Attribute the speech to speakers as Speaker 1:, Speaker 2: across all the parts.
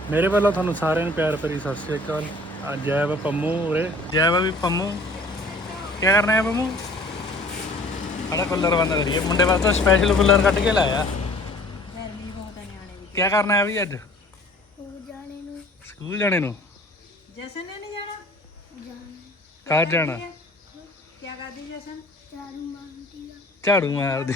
Speaker 1: ਮੇਰੇ ਵੱਲੋਂ ਤੁਹਾਨੂੰ ਸਾਰਿਆਂ ਨੂੰ ਪਿਆਰ ਭਰੀ ਸਤਿ ਸ਼੍ਰੀ ਅਕਾਲ। ਅੱਜ ਜੈ ਵਾ ਪੰਮੂ ਉਰੇ, ਜੈ ਵਾ ਵੀ ਪੰਮੂ। ਕੀ ਕਰਨਾ ਹੈ ਪੰਮੂ? ਸਾਡਾ ਕੂਲਰ ਬੰਦ ਕਰੀਏ, ਮੁੰਡੇ ਵਾਸਤੇ ਸਪੈਸ਼ਲ ਕੂਲਰ ਕੱਢ ਕੇ ਲਾਇਆ।
Speaker 2: ਗਰਮੀ ਬਹੁਤ ਹੈ ਨਿਆਣੇ ਦੀ।
Speaker 1: ਕੀ ਕਰਨਾ ਹੈ ਵੀ ਅੱਜ? ਸਕੂਲ ਜਾਣੇ ਨੂੰ।
Speaker 2: ਜਸਨ ਨੇ ਨਹੀਂ ਜਾਣਾ?
Speaker 1: ਘਰ ਜਾਣਾ।
Speaker 2: ਕੀ ਕਰਦੀ ਜਸਨ?
Speaker 1: ਝਾੜੂ ਮਾਰਦੀ।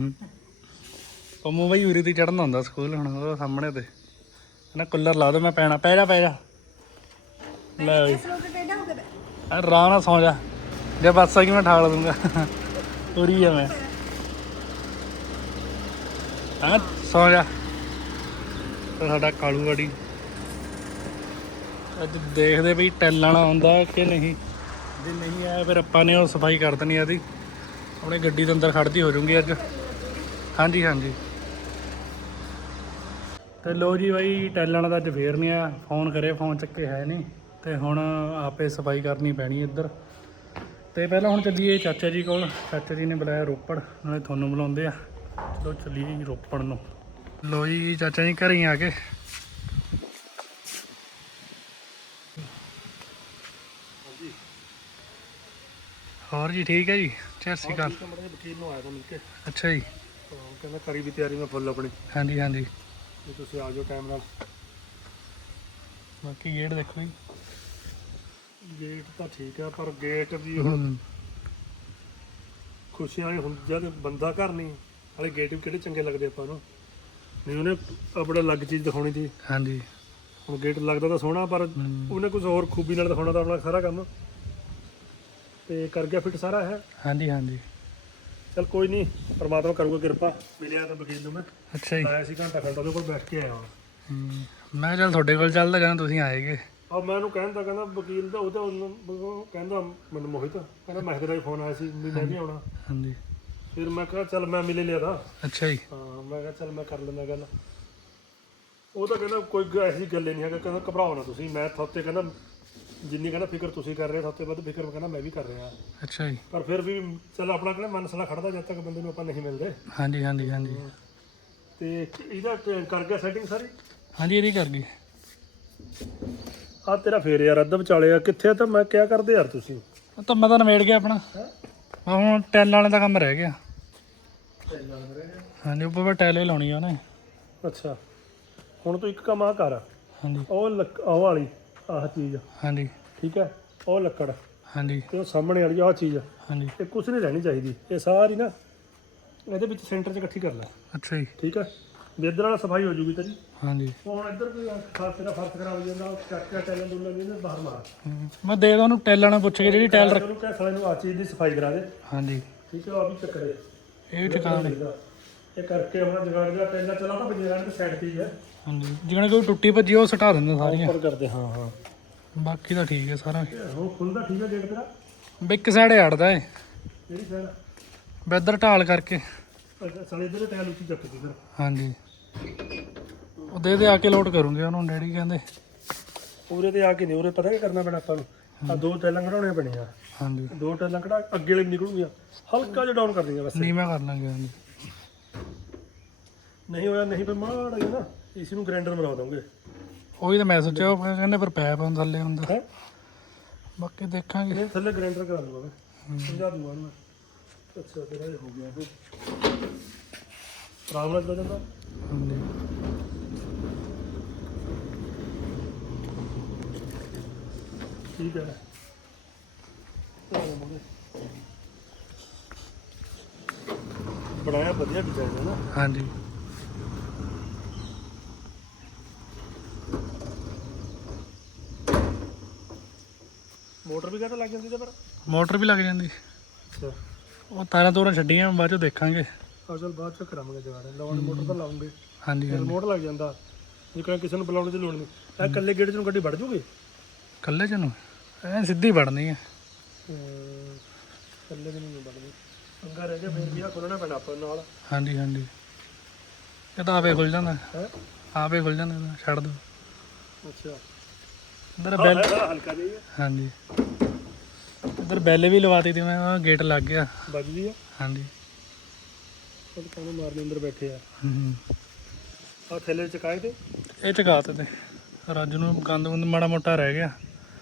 Speaker 1: ਪੰਮੂ ਬਈ ਉਰੇ ਤੇ ਚੜ੍ਹਨਾ ਹੁੰਦਾ ਸਕੂਲ, ਹੁਣ ਉਹ ਸਾਹਮਣੇ ਤੇ ਨਾ ਕੂਲਰ ਲਾ ਦੋ, ਮੈਂ ਪੈਣਾ। ਪੈ ਜਾ ਲੈ ਬਈ ਆਰਾਮ ਨਾਲ ਸੌਂ ਜਾ, ਜੇ ਬੱਸ ਆ ਗਈ ਮੈਂ ਠਾਲ ਦੂੰਗਾ। ਪੂਰੀ ਆ ਮੈਂ। ਹਾਂ ਸੌਂ ਜਾ। ਸਾਡਾ ਕਾਲੂ ਵਾੜੀ ਅੱਜ ਦੇਖਦੇ ਬਈ ਟੈਲਾਂ ਵਾਲਾ ਆਉਂਦਾ ਕਿ ਨਹੀਂ। ਜੇ ਨਹੀਂ ਆਇਆ ਫਿਰ ਆਪਾਂ ਨੇ ਉਹ ਸਫਾਈ ਕਰ ਦੇਣੀ ਇਹਦੀ, ਆਪਣੀ ਗੱਡੀ ਦੇ ਅੰਦਰ ਖੜ੍ਹਦੀ ਹੋ ਜੂਗੀ ਅੱਜ। ਹਾਂਜੀ ਹਾਂਜੀ। ਤੇ ਲੋ ਜੀ ਬਾਈ, ਟੈਲਾਂ ਵਾਲਾ ਤਾਂ ਅੱਜ ਫੇਰ ਨਹੀਂ ਆਇਆ। ਫੋਨ ਕਰੇ, ਫੋਨ ਚੱਕੇ ਹੈ ਨਹੀਂ, ਤੇ ਹੁਣ ਆਪੇ ਸਫਾਈ ਕਰਨੀ ਪੈਣੀ ਇੱਧਰ। ਤੇ ਪਹਿਲਾਂ ਹੁਣ ਚੱਲੀਏ ਚਾਚਾ ਜੀ ਕੋਲ। ਚਾਚਾ ਜੀ ਨੇ ਬੁਲਾਇਆ ਰੋਪੜ, ਨਾਲੇ ਤੁਹਾਨੂੰ ਬੁਲਾਉਂਦੇ ਆ। ਚਲੋ ਚੱਲੀਏ ਜੀ ਰੋਪੜ ਨੂੰ। ਲੋ ਜੀ ਚਾਚਾ ਜੀ ਘਰੇ ਹੀ ਆ ਕੇ। ਹੋਰ ਜੀ ਠੀਕ ਹੈ ਜੀ? ਸਤਿ ਸ਼੍ਰੀ ਅਕਾਲ। ਵਕੀਲ ਨੂੰ ਆਇਆ ਤਾਂ ਮਿਲ ਕੇ। ਅੱਛਾ ਜੀ। ਕਹਿੰਦਾ ਕਰੀ ਵੀ ਤਿਆਰੀ ਮੈਂ ਫੁੱਲ ਆਪਣੀ। ਹਾਂਜੀ ਹਾਂਜੀ। ਵੀ ਤੁਸੀਂ ਆ ਜਾਓ ਟਾਈਮ ਨਾਲ। ਬਾਕੀ ਗੇਟ ਦੇਖੋ ਜੀ। ਗੇਟ ਤਾਂ ਠੀਕ ਆ, ਪਰ ਗੇਟ ਵੀ ਹੁਣ ਖੁਸ਼ੀਆਂ ਵਾਲੇ ਹੁਣ ਜਦ ਬੰਦਾ ਘਰ ਨਹੀਂ ਹਾਲੇ ਗੇਟ ਵੀ ਕਿਹੜੇ ਚੰਗੇ ਲੱਗਦੇ ਆਪਾਂ ਨੂੰ। ਨਹੀਂ ਉਹਨੇ ਆਪਣਾ ਅਲੱਗ ਚੀਜ਼ ਦਿਖਾਉਣੀ ਸੀ। ਹਾਂਜੀ। ਹੁਣ ਗੇਟ ਲੱਗਦਾ ਤਾਂ ਸੋਹਣਾ, ਪਰ ਉਹਨੇ ਕੁਝ ਹੋਰ ਖੂਬੀ ਨਾਲ ਦਿਖਾਉਣਾ ਤਾਂ ਆਪਣਾ ਸਾਰਾ ਕੰਮ। ਤੇ ਕਰ ਗਿਆ ਫਿੱਟ ਸਾਰਾ ਹੈ। ਹਾਂਜੀ ਹਾਂਜੀ। ਚਲ ਕੋਈ ਨਹੀਂ, ਪਰਮਾਤਮਾ ਕਰੂਗਾ ਕਿਰਪਾ। ਮਿਲਿਆ ਤਾਂ ਵਕੀਲ ਨੂੰ ਮੈਂ। ਅੱਛਾ ਜੀ। ਆਇਆ ਸੀ ਘੰਟਾ ਘੰਟਾ ਉਹਦੇ ਕੋਲ ਬੈਠ ਕੇ ਆਇਆ। ਮੈਂ ਚੱਲ ਤੁਹਾਡੇ ਕੋਲ ਚੱਲਦਾ, ਕਹਿੰਦਾ ਤੁਸੀਂ ਆਏਗੇ। ਆ ਮੈਂ ਉਹਨੂੰ ਕਹਿੰਦਾ ਵਕੀਲ ਦਾ ਉਹਦਾ ਕਹਿੰਦਾ ਮੈਨੂੰ ਮੋਹਿਤ ਕਹਿੰਦਾ ਮਹਿਕ ਦਾ ਫੋਨ ਆਇਆ ਸੀ ਵੀ ਮੈਂ ਵੀ ਆਉਣਾ। ਹਾਂਜੀ। ਫਿਰ ਮੈਂ ਕਿਹਾ ਚੱਲ ਮੈਂ ਮਿਲੇ ਲਿਆ ਤਾਂ। ਅੱਛਾ ਜੀ। ਹਾਂ ਮੈਂ ਕਿਹਾ ਚੱਲ ਮੈਂ ਕਰ ਲੈਂਦਾ ਗੱਲ। ਉਹ ਤਾਂ ਕਹਿੰਦਾ ਕੋਈ ਐਸੀ ਗੱਲ ਨਹੀਂ ਹੈਗਾ, ਕਹਿੰਦਾ ਘਬਰਾਓ ਨਾ ਤੁਸੀਂ, ਮੈਂ ਤੁਹਾਤੇ ਕਹਿੰਦਾ ਜਿੰਨੀ ਕਹਿੰਦਾ ਫਿਕਰ ਤੁਸੀਂ ਕਰ ਰਹੇ ਹੋ ਤੁਹਾਤੇ ਵੱਧ ਫਿਕਰ ਕਹਿੰਦਾ ਮੈਂ ਵੀ ਕਰ ਰਿਹਾ। ਅੱਛਾ ਜੀ। ਪਰ ਫਿਰ ਵੀ ਚੱਲ ਆਪਣਾ ਕਹਿੰਦਾ ਮਨ ਸਲਾ ਖੜਦਾ ਜਦ ਤੱਕ ਬੰਦੇ ਨੂੰ ਆਪਾਂ ਨਹੀਂ ਮਿਲਦੇ। ਹਾਂਜੀ ਹਾਂਜੀ ਹਾਂਜੀ। ਤੇ ਇਹਦਾ ਕਰ ਗਿਆ ਸੈਟਿੰਗ ਸਾਰੀ? ਹਾਂਜੀ ਇਹਦੀ ਕਰ ਗਈ। ਆ ਤੇਰਾ ਫੇਰ ਯਾਰ ਅੱਧ ਵਿਚਾਲੇ ਆ ਕਿੱਥੇ ਆ? ਤਾਂ ਮੈਂ ਕਿਆ ਕਰਦੇ ਯਾਰ ਤੁਸੀਂ? ਤਾਂ ਮੈਂ ਤਾਂ ਨਿਬੇੜ ਗਿਆ ਆਪਣਾ। ਹੁਣ ਟੈਲਾਂ ਵਾਲੇ ਦਾ ਕੰਮ ਰਹਿ ਗਿਆ। ਹਾਂਜੀ ਉੱਪਰ ਟੈਲੇ ਲਾਉਣੀ ਆ ਉਹਨੇ। ਅੱਛਾ ਹੁਣ ਤੂੰ ਇੱਕ ਕੰਮ ਆ ਕਰ। ਹਾਂਜੀ। ਉਹ ਵਾਲੀ ਆਹ ਚੀਜ਼। ਹਾਂਜੀ ਠੀਕ ਹੈ। ਉਹ ਲੱਕੜ। ਹਾਂਜੀ। ਤੇ ਉਹ ਸਾਹਮਣੇ ਵਾਲੀ ਆਹ ਚੀਜ਼। ਹਾਂਜੀ। ਇਹ ਕੁਛ ਨਹੀਂ ਰਹਿਣੀ ਚਾਹੀਦੀ, ਇਹ ਸਾਰੀ ਨਾ ਇਹਦੇ ਵਿੱਚ ਸੈਂਟਰ 'ਚ ਇਕੱਠੀ ਕਰ ਲੈ। ਅੱਛਾ ਜੀ। ਠੀਕ ਹੈ ਵੀ ਇੱਧਰ ਵਾਲਾ ਸਫਾਈ ਹੋ ਜੂਗੀ ਤੇਰੀ। ਹਾਂਜੀ। ਹੁਣ ਇੱਧਰ ਕੋਈ ਤੇਰਾ ਫਰਕ ਖਰਾਬ ਹੋ ਜਾਂਦਾ, ਚੱਕ ਟੈਲਾਂ ਟੂਲਾਂ ਵੀ ਬਾਹਰ ਮਾਰ। ਮੈਂ ਦੇ ਦਾਂ ਉਹਨੂੰ ਟੈਲਾਂ ਨਾਲ ਪੁੱਛ ਕੇ ਜਿਹੜੀ ਟੈਲ ਰੱਖ ਉਹਨੂੰ ਕਹਿ ਸਾਲੇ ਨੂੰ ਆਹ ਚੀਜ਼ ਦੀ ਸਫਾਈ ਕਰਾ ਦੇ। ਹਾਂਜੀ ਠੀਕ ਹੈ। ਆ ਵੀ ਚੱਕਰੇ ਇਹ ਵੀ ਟਿਕਾ ਦੇ ਇਹ ਕਰਕੇ ਆਪਣਾ ਜਗਾੜ ਦਾ ਟੈਲਾਂ ਚਲਾ ਤਾਂ ਜਗਾੜ ਦੀ ਸਾਈਡ 'ਤੇ ਹੀ ਹੈ। ਹਾਂਜੀ ਜਿਵੇਂ ਕੋਈ ਟੁੱਟੀ ਭੱਜੀ ਉਹ ਸਟਾ ਦਿੰਦੇ ਸਾਰੀਆਂ ਉੱਪਰ ਕਰਦੇ। ਹਾਂ ਹਾਂ ਬਾਕੀ ਤਾਂ ਠੀਕ ਹੈ ਸਾਰਾ। ਹੁਣ ਖੁੱਲਦਾ ਠੀਕ ਹੈ ਗੇਟ ਤੇਰਾ? ਵੀ ਇੱਕ ਸਾਈਡ ਅੜਦਾ ਏ। ਕਿਹੜੀ ਸਾਈਡ? ਵੀ ਇੱਧਰ ਢਾਲ ਕਰਕੇ। ਅੱਛਾ ਸਾਲੇ ਇੱਧਰ ਟੈਲ ਉੱਚੀ ਚੱਕਦੀ ਫਿਰ। ਹਾਂਜੀ ਉਹਦੇ ਤੇ ਆ ਕੇ ਲੋਡ ਕਰੂੰਗੇ ਉਹਨੂੰ, ਡੈਡੀ ਕਹਿੰਦੇ। ਉਰੇ ਤੇ ਆ ਕੇ ਨਹੀਂ, ਉਰੇ ਪਤਾ ਕੀ ਕਰਨਾ ਪੈਣਾ ਆਪਾਂ ਨੂੰ? ਆ ਦੋ ਟੈਲਾਂ ਕਢਾਉਣੀਆਂ ਪੈਣੀਆਂ। ਹਾਂਜੀ ਦੋ ਟੈਲਾਂ ਕਢਾ ਅੱਗੇ ਵਾਲੀ ਨਿਕਲੂਗੀਆਂ, ਹਲਕਾ ਜਿਹਾ ਡਾਊਨ ਕਰ ਦਿੰਦੀਆਂ ਬਸ। ਨੀਵਾਂ ਕਰ ਲਾਂਗੇ। ਹਾਂਜੀ ਨਹੀਂ ਹੋਇਆ ਨਹੀਂ ਫਿਰ ਮਾੜਾ ਜਿਹਾ ਨਾ ਇਸ ਨੂੰ ਗ੍ਰਾਈਂਡਰ ਮਰਾ ਦੋਗੇ। ਉਹੀ ਤਾਂ ਮੈਂ ਸੋਚਿਆ, ਉਹ ਕਹਿੰਦੇ ਪਰ ਪੈਪ ਥੱਲੇ ਹੁੰਦਾ। ਬਾਕੀ ਦੇਖਾਂਗੇ। ਨਹੀਂ ਥੱਲੇ ਗ੍ਰਾਈਂਡਰ ਕਰਾ ਦੂੰਗਾ ਮੈਂ, ਸਮਝਾ ਦੂੰਗਾ ਉਹਨੂੰ। ਅੱਛਾ ਤੇਰਾ ਇਹ ਹੋ ਗਿਆ ਫਿਰ ਆਰਾਮ ਨਾਲ ਚੱਲ ਜਾਂਦਾ। ਹਾਂਜੀ ਠੀਕ ਹੈ। ਬਣਾਇਆ ਵਧੀਆ ਡਿਜ਼ਾਈਨ ਹੈ ਨਾ। ਹਾਂਜੀ ਮੋਟਰ ਵੀ ਕਾਹਤੇ ਲੱਗ ਜਾਂਦੀ ਤੇ ਪਰ? ਮੋਟਰ ਵੀ ਲੱਗ ਜਾਂਦੀ। ਅੱਛਾ ਉਹ ਤਾਰਾਂ ਤੂਰਾਂ ਛੱਡੀਆਂ ਬਾਅਦ ਚੋਂ ਦੇਖਾਂਗੇ। ਆ ਚਲ ਬਾਅਦ ਚੋਂ ਕਰਾਂਗੇ ਜਗਾੜ, ਲਾਉਣ ਮੋਟਰ ਤਾਂ ਲਾਉਂਗੇ। ਹਾਂਜੀ ਰਿਮੋਟ ਲੱਗ ਜਾਂਦਾ ਜੇ ਕੋਈ ਕਿਸੇ ਨੂੰ ਬੁਲਾਉਣ ਦੀ ਲੋੜ ਨਹੀਂ। ਇਹ ਇਕੱਲੇ ਗੇੜੇ 'ਚ ਨੂੰ ਗੱਡੀ ਵੜ ਜੂਗੀ? ਇਕੱਲੇ 'ਚ ਨੂੰ ਐ ਸਿੱਧੀ ਵੜਨੀ ਹੈ। ਇਕੱਲੇ 'ਚ ਨਹੀਂ ਵੜਨੀ, ਪੰਗਾ ਰਹਿ ਗਿਆ ਫਿਰ ਵੀ। ਆ ਖੋਲ੍ਹਣਾ ਪੈਣਾ ਆਪਾਂ ਨਾਲ। ਹਾਂਜੀ ਹਾਂਜੀ ਇਹ ਤਾਂ ਆਪੇ ਖੁੱਲ ਜਾਂਦਾ ਹੈ। ਆਪੇ ਖੁੱਲ ਜਾਂਦਾ, ਛੱਡ ਦਿਓ। ਅੱਛਾ ਇੱਧਰ ਬੈਲ ਹਲਕਾ ਜਿਹਾ। ਹਾਂਜੀ ਇੱਧਰ ਬੈਲ ਵੀ ਲਵਾਤੀ ਤੀ ਮੈਂ, ਗੇਟ ਲੱਗ ਗਿਆ। ਵੱਜਦੀ ਆ? ਹਾਂਜੀ ਕੰਮ ਮਾਰਨੇ ਅੰਦਰ ਬੈਠੇ ਆ। ਆ ਥੱਲੇ ਚਕਾਏ ਤੇ ਇਹ ਚਕਾ ਤੇ ਰੱਜ ਨੂੰ ਗੰਦ ਗੁੰਦ ਮਾੜਾ ਮੋਟਾ ਰਹਿ ਗਿਆ।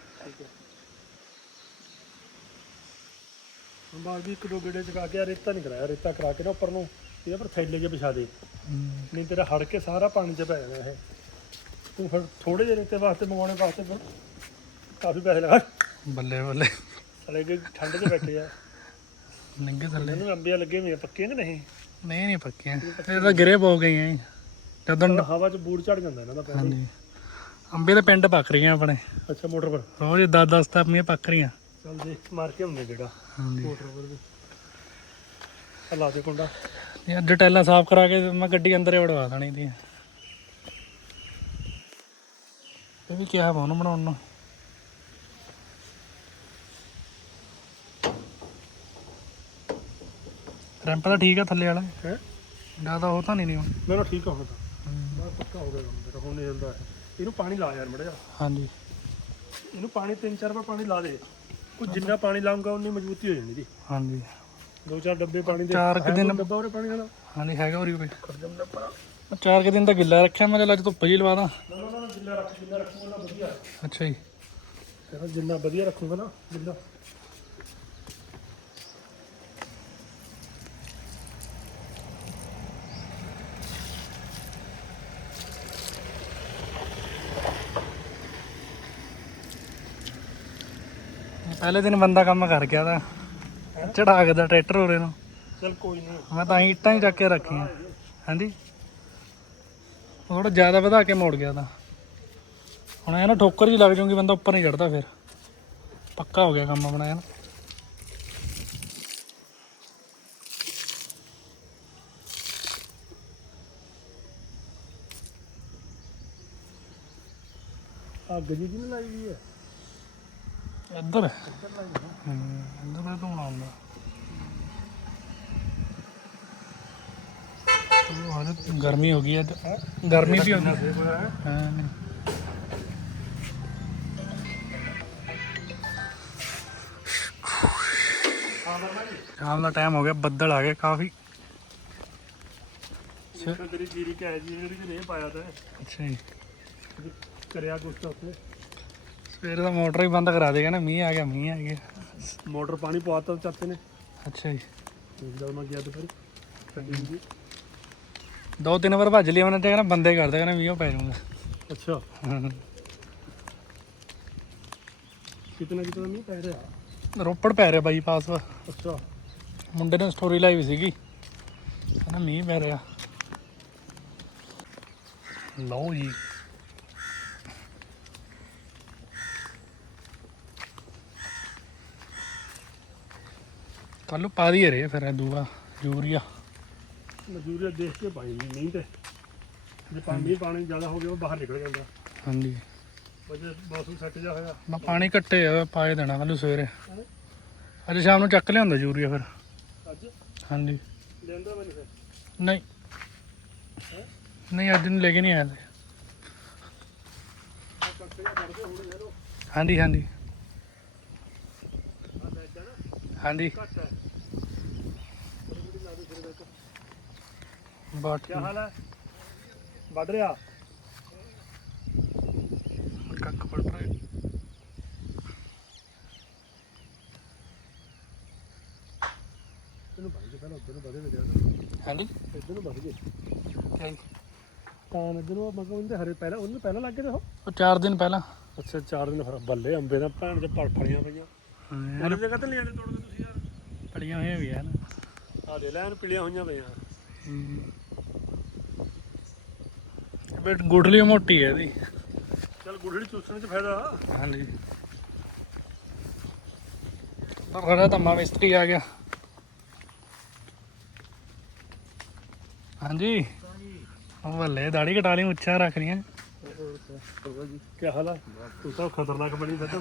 Speaker 1: ਬਾਕੀ ਇੱਕ ਦੋ ਗੇੜੇ ਚਕਾ ਕੇ ਰੇਤਾ ਨਹੀਂ ਕਰਾਇਆ, ਰੇਤਾ ਕਰਾ ਕੇ ਨਾ ਉੱਪਰ ਨੂੰ ਇਹਦੇ ਪਰ ਥੈਲੇ ਜਿਹੇ ਵਿਛਾ ਦੇ, ਨਹੀਂ ਤੇਰਾ ਹੜ ਕੇ ਸਾਰਾ ਪਾਣੀ 'ਚ ਪੈ ਜਾਣਾ ਇਹ। ਤੂੰ ਫਿਰ ਥੋੜੇ ਜਿਹੇ ਰੇਤੇ ਵਾਸਤੇ ਮੰਗਵਾਉਣੇ ਵਾਸਤੇ ਫਿਰ ਕਾਫੀ ਪੈਸੇ ਲਗਾ। ਬੱਲੇ ਬੱਲੇ ਸਾਲੇ ਕਿ ਠੰਡ 'ਚ ਬੈਠੇ ਆ ਨੰਗੇ ਥੱਲੇ ਨੂੰ। ਅੰਬੀਆਂ ਲੱਗੇ ਹੋਈਆਂ, ਪੱਕੀਆਂ ਕਿ ਨਹੀਂ? ਨਹੀਂ ਪੱਕੀਆਂ, ਇਹ ਤਾਂ ਗਿਰੇ ਪੋ ਗਈਆਂ ਜਦੋਂ ਹਵਾ 'ਚ ਬੂੜ ਝੜ ਜਾਂਦਾ ਇਹਨਾਂ ਦਾ। ਹਾਂਜੀ ਅੰਬੇ ਦੇ ਪਿੰਡ ਪੱਕ ਰਹੀਆਂ ਆਪਣੇ। ਅੱਛਾ ਮੋਟਰ ਪਰ ਰੋਜ਼ 10-10 ਤਾਂ ਆਪਣੀਆਂ ਪੱਕ ਰਹੀਆਂ। ਚੱਲ ਦੇਖ ਮਾਰ ਕੇ ਹੁੰਦੇ ਜਿਹੜਾ ਮੋਟਰ ਪਰ ਵੀ ਲਾ ਦੇ ਕੁੰਡਾ। ਅੱਜ ਟੈਲਾਂ ਸਾਫ਼ ਕਰਾ ਕੇ ਮੈਂ ਗੱਡੀ ਅੰਦਰ ਹੀ ਵੜਵਾ ਦੇਣੀ ਦੀ। ਇਹ ਵੀ ਕਿਹਾ ਵਾ ਉਹਨੂੰ ਬਣਾਉਣ ਨੂੰ। ਰੈਂਪ ਤਾਂ ਠੀਕ ਆ ਥੱਲੇ ਵਾਲਾ ਹੈ, ਜ਼ਿਆਦਾ ਉਹ ਤਾਂ ਨਹੀਂ ਹੁਣ। ਨਾ ਠੀਕ ਆ ਹੁਣ ਤਾਂ ਬਸ ਪੱਕਾ ਹੋ ਗਿਆ ਕੰਮ ਮੇਰਾ, ਹੁਣ ਨਹੀਂ ਜਾਂਦਾ। ਇਹਨੂੰ ਪਾਣੀ ਲਾ ਯਾਰ ਮੜਾ ਜਾ। ਹਾਂਜੀ ਇਹਨੂੰ ਪਾਣੀ 3-4 ਵਾਰ ਪਾਣੀ ਲਾ ਦੇ, ਕੋਈ ਜਿੰਨਾ ਪਾਣੀ ਲਾਉਂਗਾ ਉਨੀ ਮਜ਼ਬੂਤੀ ਹੋ ਜਾਂਦੀ ਜੀ। ਹਾਂਜੀ 2-4 ਡੱਬੇ ਪਾਣੀ ਦੇ 4 ਦਿਨ ਡੱਬਾ ਉਹਰੇ ਪਾਣੀ ਵਾਲਾ। ਹਾਂਜੀ ਹੈਗਾ ਉਰੀ ਕੋਈ 4 ਦਿਨ ਤਾਂ ਗਿੱਲਾ ਰੱਖਿਆ ਮੈਂ, ਚੱਲ ਅੱਜ ਧੁੱਪ ਜੀ ਲਵਾ ਦਾਂ। ਨਾ ਗਿੱਲਾ ਰੱਖ, ਜਿੰਨਾ ਰੱਖੂਗਾ ਨਾ ਵਧੀਆ। ਅੱਛਾ ਜੀ ਜਿੰਨਾ ਵਧੀਆ ਰੱਖੂਗਾ ਨਾ ਗਿੱਲਾ। ਪਹਿਲੇ ਦਿਨ ਬੰਦਾ ਕੰਮ ਕਰ ਗਿਆ ਤਾਂ ਚੜਾ ਕੇ ਦਾ ਟਰੈਕਟਰ ਹੋਰੇ ਨੂੰ। ਚਲ ਕੋਈ ਨਹੀਂ, ਮੈਂ ਤਾਂ ਇੱਟਾਂ ਹੀ ਚੱਕ ਕੇ ਰੱਖੀਆਂ। ਹਾਂਜੀ ਥੋੜਾ ਜ਼ਿਆਦਾ ਵਧਾ ਕੇ ਮੋੜ ਗਿਆ ਤਾਂ ਹੁਣ ਇਹ ਨਾ ਠੋਕਰ ਜੀ ਲੱਗ ਜੂਗੀ, ਬੰਦਾ ਉੱਪਰ ਨਹੀਂ ਚੜਦਾ। ਫਿਰ ਪੱਕਾ ਹੋ ਗਿਆ ਕੰਮ ਆਪਣਾ ਇਹ ਨਾ। ਅੱਗ ਜੀ ਕਿਹਨੇ ਲਾਈ ਵੀ ਹੈ ਇੱਧਰ? ਇੱਧਰ ਧੂਣਾ ਆਉਂਦਾ। ਗਰਮੀ ਹੋ ਗਈ ਅੱਜ, ਗਰਮੀ ਵੀ ਹੁੰਦੀ। ਹਾਂ ਸ਼ਾਮ ਦਾ ਟਾਈਮ ਹੋ ਗਿਆ, ਬੱਦਲ ਆ ਗਏ ਕਾਫੀ। ਤੇਰੀ ਜੀਰੀ ਕਿ ਜਿਹੜੀ ਚ ਰੇਹ ਪਾਇਆ ਤਾਂ। ਅੱਛਾ ਜੀ ਕਰਿਆ ਕੁਛ ਉੱਥੇ। ਸਵੇਰੇ ਦਾ ਮੋਟਰ ਹੀ ਬੰਦ ਕਰਾ ਦੇਗਾ ਨਾ, ਮੀਂਹ ਆ ਗਿਆ। ਮੀਂਹ ਆ ਗਿਆ, ਮੋਟਰ ਪਾਣੀ ਪਵਾਤਾ ਚਾਚੇ ਨੇ। ਅੱਛਾ ਜੀ ਜਦ ਮੈਂ ਗਿਆ ਦੁਪਹਿਰ 2-3 ਵਾਰ ਭੱਜ ਲਿਆ ਉਹਨੇ ਤੇ ਕਹਿੰਦਾ ਬੰਦੇ ਕਰਦਾ, ਕਹਿੰਦਾ ਮੀਂਹ ਪੈ ਜਾਊਗਾ। ਅੱਛਾ ਕਿਤਨਾ ਕਿਤਨਾ ਮੀਂਹ ਪੈ ਰਿਹਾ? ਰੋਪੜ ਪੈ ਰਿਹਾ ਬਾਈਪਾਸ। ਅੱਛਾ ਮੁੰਡੇ ਨੇ ਸਟੋਰੀ ਲਾਈ ਵੀ ਸੀਗੀ, ਕਹਿੰਦਾ ਮੀਂਹ ਪੈ ਰਿਹਾ। ਲਓ ਜੀ ਕੱਲ ਪਾ ਦੀ ਰਹੇ ਫਿਰ ਦੂਆ ਯੂਰੀਆ ਦੇਖ ਕੇ ਪਾਈ ਨਹੀਂ ਤੇ ਜੇ ਪਾਣੀ ਜ਼ਿਆਦਾ ਹੋ ਗਿਆ ਉਹ ਬਾਹਰ ਨਿਕਲ ਜਾਂਦਾ। ਹਾਂਜੀ ਮੌਸਮ ਸੈੱਟ ਜਾ ਹੋਇਆ ਮੈਂ ਪਾਣੀ ਘੱਟੇ ਆ ਪਾਏ ਦੇਣਾ ਕੱਲ ਸਵੇਰੇ। ਅੱਜ ਸ਼ਾਮ ਨੂੰ ਚੱਕ ਲਿਆਉਂਦਾ ਯੂਰੀਆ ਫਿਰ। ਅੱਜ ਹਾਂਜੀ ਲੈਂਦਾ ਮੈਂ ਫਿਰ ਨਹੀਂ ਅੱਜ ਨੂੰ ਲੈ ਕੇ ਨਹੀਂ ਆਇਆ। ਹਾਂਜੀ ਹਾਂਜੀ ਹਾਂਜੀ ਬਾਤ ਕੀ ਹਾਲ ਹੈ? ਵੱਢ ਰਿਹਾ ਕੱਖ ਵੱਢ ਰਿਹਾ। ਤੈਨੂੰ ਭਾਈ ਜੀ ਪਹਿਲਾਂ ਉੱਧਰ ਨੂੰ ਵਧੇ ਵੇ। ਹਾਂਜੀ ਇੱਧਰ ਨੂੰ ਵਧ ਗਏ ਕਿਆ ਜੀ? ਤਾਂ ਇੱਧਰ ਨੂੰ ਮਗਰ ਉਹਦੇ ਹਰੇ ਪਹਿਲਾਂ ਉਹਨੂੰ ਪਹਿਲਾਂ ਲੱਗ ਗਏ ਉਹ 4 ਦਿਨ ਪਹਿਲਾਂ। ਅੱਛਾ 4 ਦਿਨ ਫਿਰ ਬੱਲੇ ਅੰਬੇ ਦਾ ਭੈਣ ਦੇ ਫਲੀਆਂ ਪਈਆਂ। ਉਹਦੀ ਜਗ੍ਹਾ ਤੇ ਲਿਆਣੇ ਤੋੜ ਕੇ ਤੁਸੀਂ ਯਾਰ। ਫਲੀਆਂ ਹੋਈਆਂ ਵੀ ਆ ਨਾ, ਆ ਦੇ ਲੈਣ ਪੀਲੀਆਂ ਹੋਈਆਂ ਪਈਆਂ। ਬਟ ਗੁਠਲੀ ਮੋਟੀ ਹੈ ਇਹਦੀ। ਚੱਲ ਗੁਠਲੀ ਚੂਸਣ 'ਚ ਫਾਇਦਾ। ਹਾਂਜੀ ਖੜਾ ਧੰਮਾ ਮਿਸਤਰੀ ਆ ਗਿਆ। ਹਾਂਜੀ ਬੱਲੇ ਦਾੜੀ ਕਟਾ ਲਈ, ਮੁੱਛਾਂ ਰੱਖ ਲਈਆਂ। ਕੀ ਹਾਲ ਆ? ਤੂੰ ਤਾਂ ਖਤਰਨਾਕ ਬਣੀ ਫਿਰਦਾ।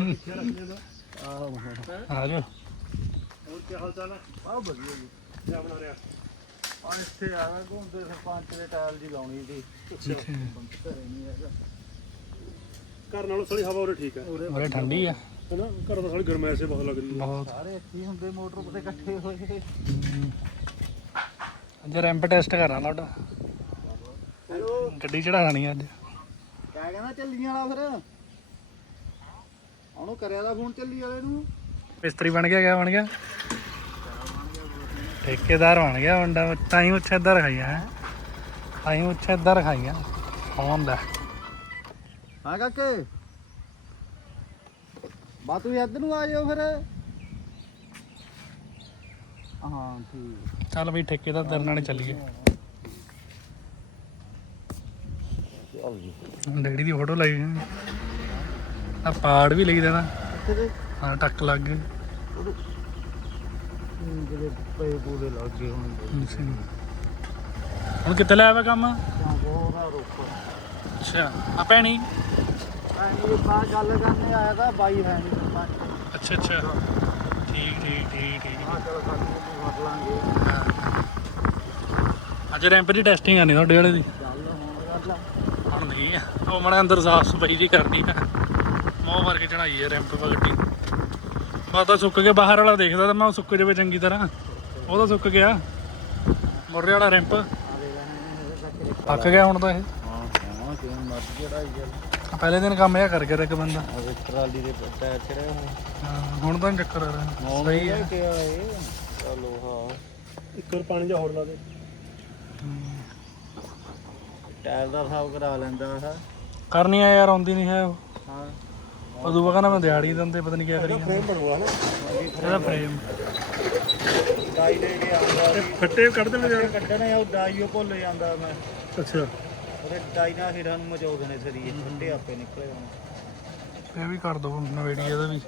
Speaker 1: ਆ ਜਾਓ ਹੋਰ ਕੀ ਹਾਲ ਚਾਲ ਆ? ਵਧੀਆ ਜੀ ਕੀ ਬਣਾ ਰਿਹਾ? ਇੱਥੇ ਆ ਘੁੰਮਦੇ ਸਰਪੰਚ ਦੇ ਟਾਇਲ ਜੀ ਲਾਉਣੀ ਸੀ। ਘਰੇ ਨਹੀਂ ਹੈਗਾ। ਘਰ ਨਾਲੋਂ ਥੋੜੀ ਹਵਾ ਉਰੇ ਠੀਕ ਹੈ, ਉਰੇ ਠੰਡੀ ਆ ਹੈ ਨਾ। ਘਰ ਤਾਂ ਥੋੜੀ ਗਰਮੈਸ਼ ਬਹੁਤ ਲੱਗਦੀ ਹੈ। ਬਹੁਤ ਸਾਰੇ ਇੱਥੇ ਹੀ ਹੁੰਦੇ ਮੋਟਰ ਉੱਤੇ ਇਕੱਠੇ ਹੋਏ। ਅੱਜ ਰੈਂਪ ਟੈਸਟ ਕਰਨਾ ਤੁਹਾਡਾ, ਗੱਡੀ ਚੜਾ ਦੇਣੀ ਅੱਜ।
Speaker 3: ਕਹਿੰਦਾ ਚੱਲੀਆਂ ਵਾਲਾ ਫਿਰ ਉਹਨੂੰ ਕਰਿਆ ਦਾ ਫੋਨ ਚੱਲੀ ਵਾਲੇ ਨੂੰ।
Speaker 1: ਮਿਸਤਰੀ ਬਣ ਗਿਆ, ਕਿਆ ਬਣ ਗਿਆ? ਠੇਕੇਦਾਰ ਬਣ ਗਿਆ ਮੁੰਡਾ। ਤਾਂ ਹੀ ਉੱਛਾ ਇੱਦਾਂ ਰਖਾਈਆਂ ਹੈ, ਤਾਂ ਹੀ ਉੱਛਾ ਇੱਦਾਂ ਰਖਾਈਆਂ ਫੋਨ ਦਾ।
Speaker 3: ਹਾਂ ਕਾਕੇ ਬਾ ਤੂੰ ਇੱਧਰ ਨੂੰ ਆ ਜਾਓ ਫਿਰ। ਹਾਂ ਠੀਕ
Speaker 1: ਚੱਲ ਬਈ ਠੇਕੇਦਾਰ ਤੇਰੇ ਨਾਲ ਹੀ ਚੱਲੀਏ।
Speaker 3: ਚੱਲ ਜੀ।
Speaker 1: ਡੈਡੀ ਦੀ ਫੋਟੋ ਲਾਈ ਹੋਈ ਆ, ਪਾੜ ਵੀ ਲਈ ਦੇਣਾ।
Speaker 3: ਕਿਤੇ
Speaker 1: ਹਾਂ ਟੱਕ ਲੱਗ ਗਏ।
Speaker 3: ਜਿਹੜੇ ਪਏ ਪੂਰੇ ਲੱਗ ਗਏ ਹੁਣ।
Speaker 1: ਹੁਣ ਕਿੱਥੇ ਲੈ ਆਵਾ ਕੰਮ?
Speaker 3: ਉਹਦਾ ਰੋਕ
Speaker 1: ਅੱਛਾ ਆ ਭੈਣੀ।
Speaker 3: ਇਹ ਬਾਹਰ ਗੱਲ ਕਰਨੇ ਆਇਆ ਤਾਂ ਬਾਈ ਹੈ ਨਹੀਂ ਬੰਦਾ।
Speaker 1: ਅੱਛਾ ਅੱਛਾ ਠੀਕ ਠੀਕ ਠੀਕ ਠੀਕ।
Speaker 3: ਹਾਂ ਚਲੋ ਸਾਨੂੰ ਨੂੰ ਫੜ ਲਾਂਗੇ।
Speaker 1: ਅੱਜ ਰੈਂਪ ਦੀ ਟੈਸਟਿੰਗ ਆਣੀ ਤੁਹਾਡੇ ਵਾਲੇ ਦੀ।
Speaker 3: ਚੱਲ ਹੁਣ ਗੱਲ
Speaker 1: ਹੁਣ ਨਹੀਂ ਆ, ਉਹ ਮੜਾ ਅੰਦਰ ਸਾਫ ਸਫਾਈ ਜੀ ਕਰਨੀ ਆ। ਮੋਹ ਵਰ ਕੇ ਚੜਾਈ ਹੈ ਰੈਂਪ ਪਰ ਗੱਡੀ। ਮੈਂ ਤਾਂ ਸੁੱਕ ਕੇ ਬਾਹਰ ਵਾਲਾ ਦੇਖਦਾ ਤਾਂ ਮੈਂ ਉਹ ਸੁੱਕ ਜਾਵੇ ਚੰਗੀ ਤਰ੍ਹਾਂ। ਉਹ ਤਾਂ ਸੁੱਕ ਗਿਆ ਮੁਰਰੇ ਵਾਲਾ ਰੈਂਪ। ਪੱਕ ਗਿਆ ਹੁਣ ਤਾਂ ਇਹ।
Speaker 3: ਹਾਂ ਹਾਂ ਕਿਉਂ ਮਰ ਜਿਹੜਾ ਯਾਰ
Speaker 1: ਪਹਿਲੇ ਦਿਨ ਕੰਮ ਇਹ ਕਰ ਗਿਆ ਇੱਕ ਬੰਦਾ।
Speaker 3: ਉਹ ਟਰਾਲੀ ਦੇ ਟਾਇਰ ਚੜਿਆ ਹੁਣ।
Speaker 1: ਹਾਂ ਹੁਣ ਤਾਂ ਨੀ ਚੱਕਰ ਆ ਰਿਹਾ। ਸਹੀ ਹੈ।
Speaker 3: ਕਿਹਾ ਇਹ ਚਲੋ ਹਾਂ
Speaker 1: ਇੱਕ ਵਾਰ ਪਾਣੀ ਦਾ ਹੋਰ ਲਾ ਦੇ।
Speaker 3: ਟਾਇਰ ਦਾ ਹਿਸਾਬ ਕਰਾ ਲੈਂਦਾ ਹੈ।
Speaker 1: ਕਰਨੀ ਆ ਯਾਰ, ਆਉਂਦੀ ਨਹੀਂ ਹੈ ਉਹ।
Speaker 3: ਹਾਂ
Speaker 1: ਉਦੋਂ ਬਾਅਦ ਮੈਂ ਦਿਹਾੜੀ ਦਿੰਦੇ ਪਤਾ ਨਹੀਂ ਕੀ ਕਰੀ
Speaker 3: ਫਰੇਮ ਬਣੂਗਾ ਨਾ
Speaker 1: ਇਹਦਾ ਫਰੇਮ।
Speaker 3: ਡਾਈ ਦੇ ਕੇ ਆਉਂਦਾ
Speaker 1: ਫੱਟੇ ਕੱਢ ਦੇਣੇ ਯਾਰ।
Speaker 3: ਕੱਢਣੇ ਆ ਉਹ ਡਾਈ ਉਹ ਭੁੱਲ ਜਾਂਦਾ ਮੈਂ।
Speaker 1: ਅੱਛਾ
Speaker 3: ਉਹਦੇ ਡਾਈ ਨਾਲ ਹੀਰਾਂ ਨੂੰ ਮਚਾਉ ਦੇਣੇ ਸਰੀਏ ਫੱਟੇ ਆਪੇ ਨਿਕਲੇ ਹੁਣ।
Speaker 1: ਇਹ ਵੀ ਕਰ ਦੋ ਨਵੇੜੀ ਇਹਦਾ ਵੀ।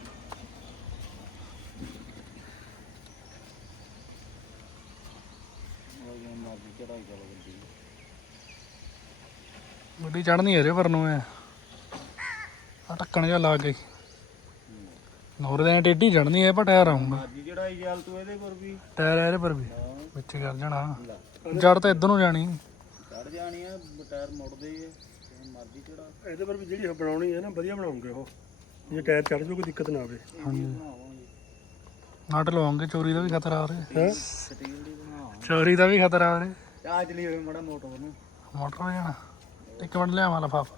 Speaker 3: ਚੜਾਈ ਚਲੋ ਗੱਡੀ
Speaker 1: ਗੱਡੀ ਚੜ੍ਹਨੀ ਹੈ ਰੇ ਪਰ ਨੂੰ ਐ ਆ ਢੱਕਣ ਜਿਹਾ ਲਾ ਗਈ। ਨੋਰੇ ਦੇ ਟੇਢੀ ਚੜ੍ਹਨੀ ਹੈ ਪਰ ਟਾਇਰ ਆਉਂਗਾ।
Speaker 3: ਮਾਜੀ ਚੜਾਈ ਚੱਲ ਤੂੰ ਇਹਦੇ ਪਰ ਵੀ
Speaker 1: ਟਾਇਰ ਇਹਦੇ ਪਰ ਵੀ ਵਿੱਚ ਕਰ ਜਾਣਾ। ਜੜ ਤਾਂ ਇੱਧਰ ਨੂੰ ਜਾਣੀ।
Speaker 3: ਚੜ ਜਾਣੀ ਆ ਟਾਇਰ ਮੁੜਦੇ ਹੀ ਆ ਮਾਜੀ ਚੜਾ।
Speaker 1: ਇਹਦੇ ਪਰ ਵੀ ਜਿਹੜੀ ਬਣਾਉਣੀ ਹੈ ਨਾ ਵਧੀਆ ਬਣਾਉਂਗੇ ਉਹ, ਜੇ ਟਾਇਰ ਚੜ ਜਾਊ ਕੋਈ ਦਿੱਕਤ ਨਾ ਆਵੇ। ਹਾਂਜੀ ਨਟ ਲਵਾਉਂਗੇ। ਚੋਰੀ ਦਾ ਵੀ ਖਤਰਾ ਆ ਰਿਹਾ ਹੈ।
Speaker 3: ਸਟੀਲ ਦੀ ਬਣਾ
Speaker 1: ਚੋਰੀ ਦਾ ਵੀ ਖਤਰਾ ਆ ਰਿਹਾ।
Speaker 3: ਆ ਚਲੀ ਹੋਵੇ ਮੜਾ ਮੋਟਰ ਨੂੰ
Speaker 1: ਮੋਟਰ ਹੋ ਜਾਣਾ। ਇੱਕ ਮਿੰਟ ਲਿਆਵਾਂ ਲਫਾਫਾ।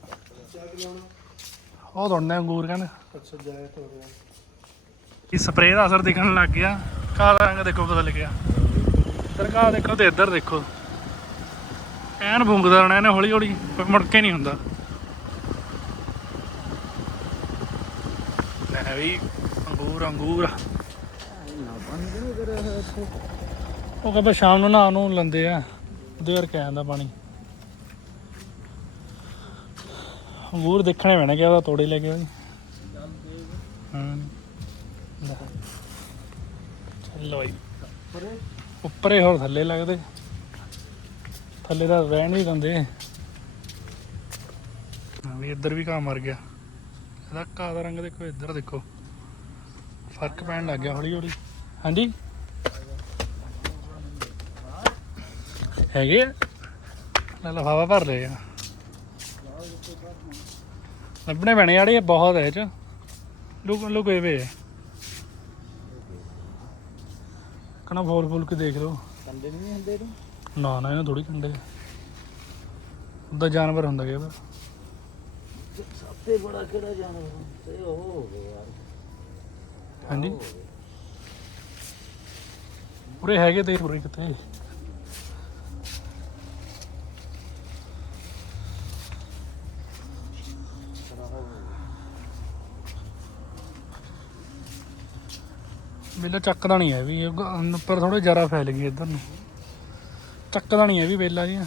Speaker 1: ਉਹ ਦੋੜਨੇ ਅੰਗੂਰ ਕਹਿੰਦੇ। ਅੱਛਾ ਜਾਇਆ ਤੋੜ ਰਿਹਾ। ਇਹ ਸਪਰੇਅ ਦਾ ਅਸਰ ਦਿਖਣ ਲੱਗ ਗਿਆ। ਕਾਲਾ ਰੰਗ ਦੇਖੋ ਬਦਲ ਗਿਆ। ਇੱਧਰ ਘਾਹ ਦੇਖੋ ਤੇ ਇੱਧਰ ਦੇਖੋ। ਐਨ ਫੁੰਕਦਾ ਰਹਿਣਾ ਇਹਨੇ ਹੌਲੀ ਹੌਲੀ, ਪਰ ਮੁੜ ਕੇ ਨਹੀਂ ਹੁੰਦਾ। ਲੈ ਵੀ ਅੰਗੂਰ ਅੰਗੂਰ। ਉਹ ਕਹਿੰਦਾ ਸ਼ਾਮ ਨੂੰ ਨਹਾ ਨੂੰ ਲੈਂਦੇ ਆ, ਉਹਦੇ ਕਰਕੇ ਆ ਜਾਂਦਾ ਪਾਣੀ। ਅੰਗੂਰ ਦੇਖਣੇ ਪੈਣੇ ਕਿ ਉਹਦਾ ਤੋੜੇ ਲੈ ਕੇ ਉਹਦੀ। ਹਾਂ ਚਲੋ ਬਾਈ ਉੱਪਰੇ ਹੋਰ ਥੱਲੇ ਲੱਗਦੇ। ਥੱਲੇ ਤਾਂ ਰਹਿਣ ਨਹੀਂ ਦਿੰਦੇ। ਹਾਂ ਵੀ ਇੱਧਰ ਵੀ ਘਾਹ ਮਰ ਗਿਆ। ਇਹਦਾ ਘਾਹ ਦਾ ਰੰਗ ਦੇਖੋ, ਇੱਧਰ ਦੇਖੋ ਫਰਕ ਪੈਣ ਲੱਗ ਗਿਆ ਹੌਲੀ ਹੌਲੀ। ਹਾਂਜੀ ਹੈਗੇ ਆ। ਲਿਫਾਫਾ ਭਰ ਲਏ ਆ। ਲੱਭਣੇ ਪੈਣੇ ਆੜੇ ਬਹੁਤ ਹੈ ਇਹ 'ਚ। ਲੁਕੇ ਵੇ ਕਣਾ ਫੋਲ ਫੁੱਲ ਕੇ ਦੇਖ ਲਓ।
Speaker 3: ਕੰਡੇ ਨਹੀਂ ਹੁੰਦੇ ਇਹਨੂੰ।
Speaker 1: ਨਾ ਨਾ ਇਹਨੂੰ ਥੋੜੀ ਕੰਡੇ ਉਹਦਾ ਜਾਨਵਰ ਹੁੰਦਾ ਗਿਆ।
Speaker 3: ਸਭ ਤੋਂ ਬੜਾ ਕਿਹੜਾ ਜਾਨਵਰ ਤੇ ਉਹ ਹੋ ਗਿਆ ਯਾਰ।
Speaker 1: ਹਾਂਜੀ ਪੂਰੇ ਹੈਗੇ ਤੇ ਪੂਰੇ ਕਿੱਥੇ। ਵੇਲਾ ਚੱਕਦਾ ਨਹੀਂ ਹੈ ਵੀ ਉੱਪਰ ਥੋੜੇ ਜ਼ਿਆਦਾ ਫੈਲ ਗਈ ਇੱਧਰ ਨੂੰ। ਚੱਕਦਾ ਨਹੀਂ ਹੈ ਵੀ ਵੇਲਾ ਜੀ
Speaker 3: ਆ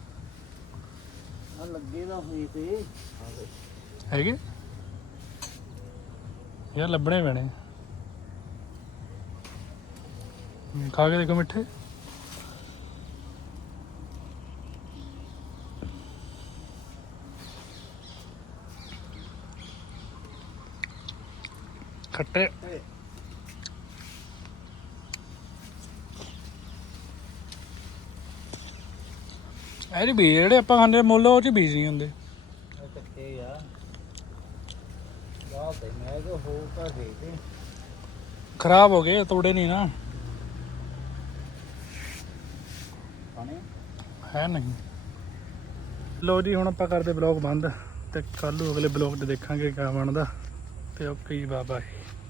Speaker 3: ਲੱਗੇ ਦਾ ਹੋਈ ਤੇ
Speaker 1: ਹੈਗੇ ਯਾਰ ਲੱਭਣੇ ਪੈਣੇ। ਖਾ ਕੇ ਦੇਖੋ ਮਿੱਠੇ। ਖੱਟੇ ਇਹ ਬੀਜ ਜਿਹੜੇ ਆਪਾਂ ਖਾਂਦੇ ਮੁੱਲ ਉਹ 'ਚ ਬੀਜ ਨਹੀਂ ਹੁੰਦੇ।
Speaker 3: ਕੱਟੇ ਯਾਰ ਬਾਤ ਹੈ। ਮੈਂ ਕਿਹਾ ਹੋ ਤਾਂ ਗਏ ਤੇ
Speaker 1: ਖਰਾਬ ਹੋ ਗਏ, ਤੋੜੇ ਨਹੀਂ ਨਾ।
Speaker 3: ਖਾਣੇ
Speaker 1: ਹੈ ਨਹੀਂ ਲੋ ਜੀ ਹੁਣ ਆਪਾਂ ਕਰਦੇ ਬਲੌਗ ਬੰਦ ਤੇ ਕੱਲ ਨੂੰ ਅਗਲੇ ਬਲੌਗ 'ਚ ਦੇਖਾਂਗੇ ਕਿਆ ਬਣਦਾ ਤੇ ਓਕੇ ਜੀ ਬਾਏ ਬਾਏ।